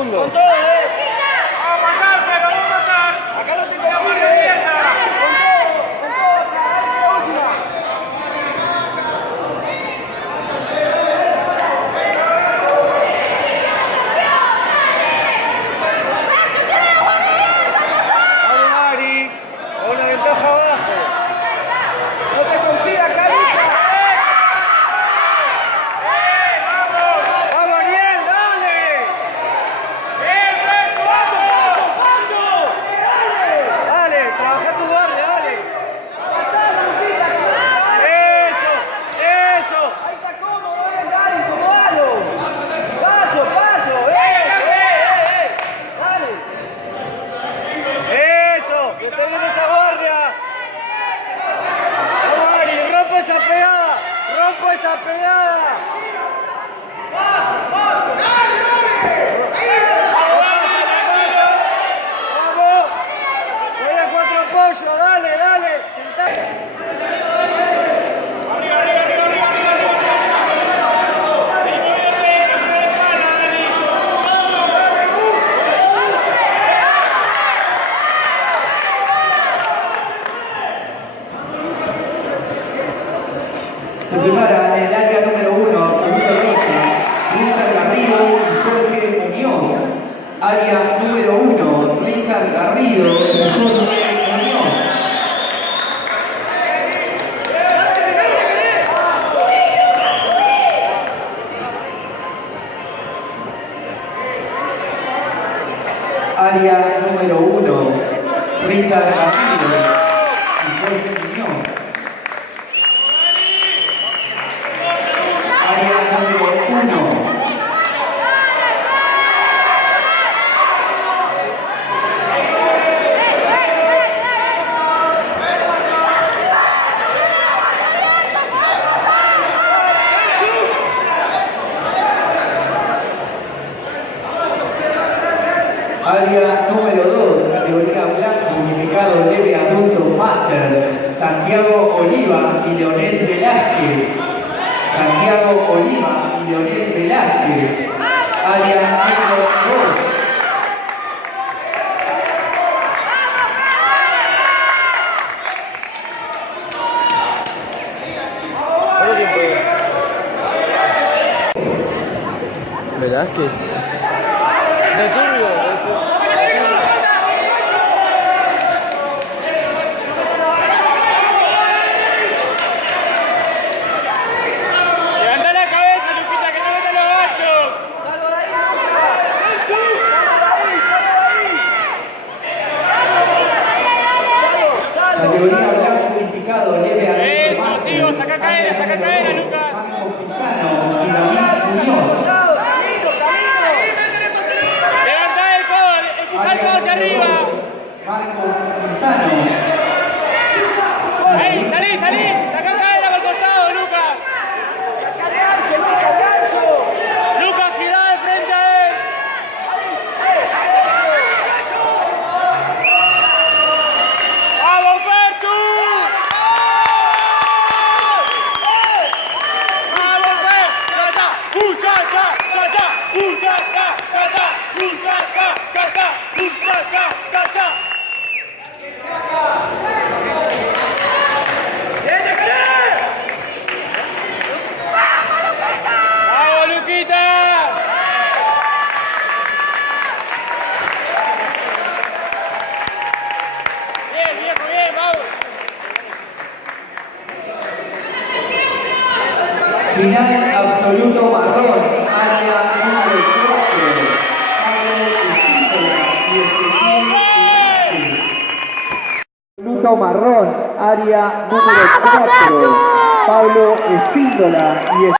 segundos. Con todo, Vamos a pasar, pero vamos a pasar. Acá lo tengo más abierta. Con todo, la última. Vamos, Mari. Con una ventaja abajo. No te confías, Carlos. Vamos, Ariel, dale. Dale, trabaja tu guardia, dale. Eso, eso. Ahí está cómodo, dale, incomodalo. Paso, dale. Eso, que esté bien esa guardia. Vamos, Ari, rompe esa pegada. Rompe esa pegada. Vamos. Voy a 4 apoyos, dale, dale. Sentate. Se prepara en el área número 1, Camilo Rosa, Richard Garrido y Jorge Muñoz. Área número 1, Richard Garrido y Jorge Muñoz. Área número 1, Richard Garrido y Jorge Muñoz. Área número 1. Área número 2, categoría blanco, unificado leve adulto máster, Santiago Oliva y Leonel Velázquez. Santiago Oliva y Leonel Velázquez. Área número 2. ¿Cuánto tiempo es? Velázquez. De turbio, eso. Levanta la cabeza, Luquita, que no meten los gachos. Categoría blanco, unificado leve adulto Eso, máster. sigo, saca cadena, Lucas. Marco Picano y David Muñoz. Levanta el codo, empuja el codo hacia arriba. Marco Picano. Ahí, salí. Saca cadena por el costado, Lucas. Lucas, girá de frente a él. ¡Vamos, Ferchu! ¡Vamos, Ferchu! ¡Vamos, Luquita! Bien, viejo, bien, vamos. Final absoluto marrón, área número 4. Absoluto marrón, área número 4. Pablo Espíndola y